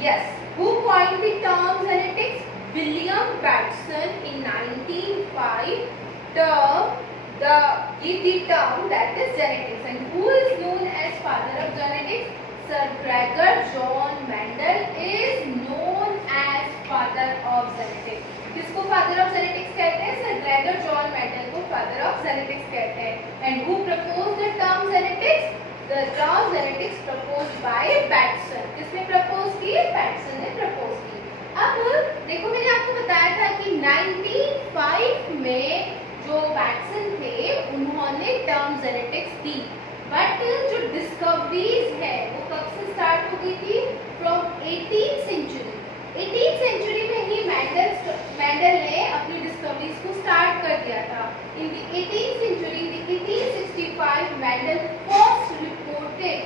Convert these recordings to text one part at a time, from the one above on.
Yes. Who coined the term genetics? William Batson in 1905 gave the term that is genetics. And who is known as father of genetics? Sir Gregor John Mendel is known as father of genetics. किसको father of genetics कहते हैं? Sir Gregor John Mendel को father of genetics कहते हैं. And who proposed the term genetics? The term genetics proposed by Batson. किसने propose की? Batson ने propose की. अब देखो मैंने आपको बताया था कि 1905 में जो बैटसन थे उन्होंने टर्म जेनेटिक्स दी, बट जो डिस्कवरीज है वो कब से स्टार्ट हो गई थी? From 18th century. 18th century में ही मेंडल ने अपनी डिस्कवरीज को स्टार्ट कर दिया था. In the 18th century, in the 1865 Mendel first reported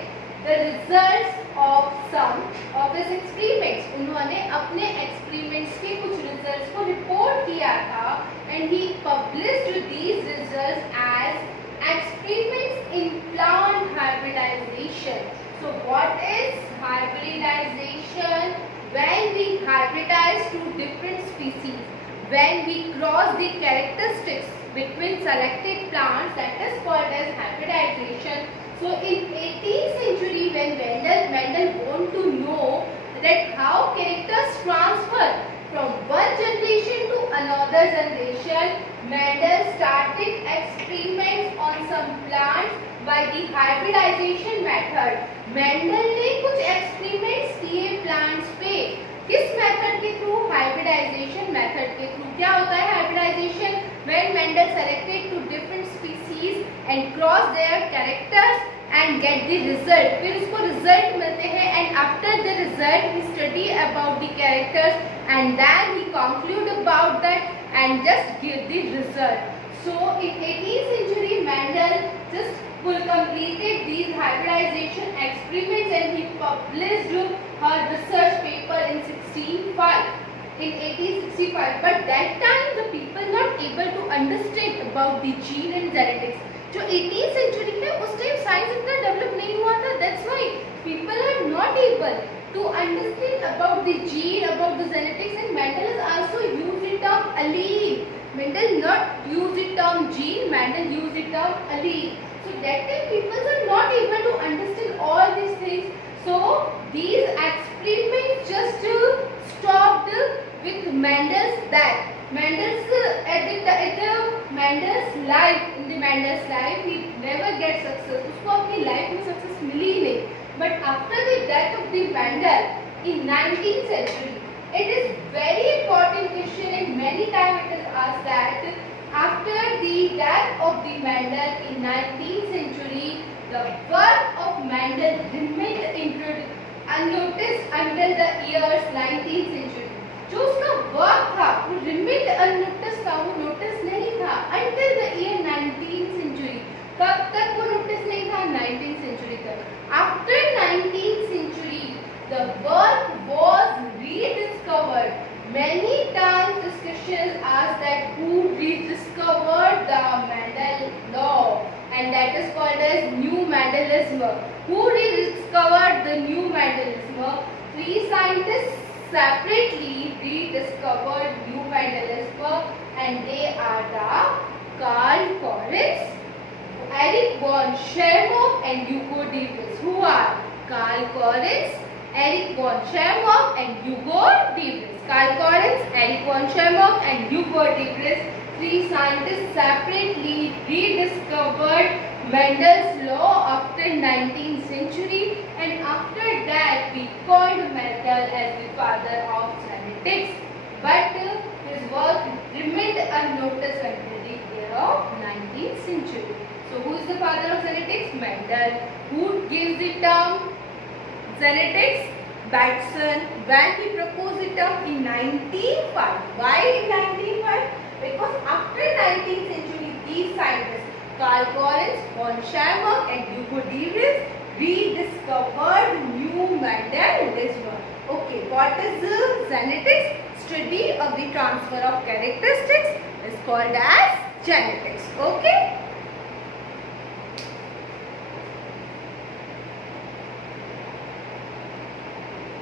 the results of some of his experiments. उन्होंने अपने एक्सपेरिमेंट्स के कुछ रिजल्ट्स को रिपोर्ट किया था and he published these results as experiments in plant hybridization. So what is hybridization? When we hybridize two different species, when we cross the characteristics between selected plants, that is called as hybridization. So in 18th century, when Mendel want to know that how characters transfer from one generation to another generation, Mendel started experiments on some plants by the hybridization method. Mendel ने कुछ experiments किए plants पे. किस method के through? Hybridization method के through. क्या होता है hybridization? When Mendel selected two different species and crossed their characters and get the result. फिर उसको result मिलते हैं and after the result he study about the characters and then he conclude about that and just give the result. So in 18th century Mendel just completed these hybridization experiments and he published her research paper in 1605. In 1865, but that time the people not able to understand about the gene and genetics. जो 18th century है उस time science इतना develop नहीं हुआ था. That's why people are not able to understand about the gene, about the genetics, and Mendel has also used the term allele. Mendel not used the term gene, Mendel used the term allele. So that time people are not able to understand all these things. So these experiments just stopped with Mendel's death. Mendel's life, in the Mendel's life, he never get success. उसको अपनी life में success मिली ही नहीं. But after the death of the Mendel in 19th century, it is very important question and many times it is asked that after the death of the Mendel in 19th century, the work of Mendel remained unnoticed until the years 19th century. जो उसका work था वो remained unnoticed था, वो notice नहीं था until the year 19th century. कब तक वो नोटिस नहीं था? 19th century तक. After 19th century, the work was rediscovered. Many times discussions asked that who rediscovered the Mendel law, and that is called as New Mendelism. Who rediscovered the New Mendelism? Three scientists separately rediscovered New Mendelism, and they are the Carl Correns, Eric von Schermoff, and Hugo de Vries. Who are Carl Correns, Eric von Schermoff, and Hugo de Vries? Carl Correns, Eric von Schermoff, and Hugo de Vries. Three scientists separately rediscovered Mendel's law after 19th century, and after that we called Mendel as the father of genetics. But his work remained unnoticed until the year of 19th century. So who is the father of genetics? Mendel. Who gives the term genetics? Batson. When he proposed the term in 1905. Why in 1905? Because after 19th century these scientists Carl Correns, von Schermoff, and Hugo de Vries rediscovered New Mendelism. Okay, what is genetics? Study of the transfer of characteristics is called as genetics. Okay.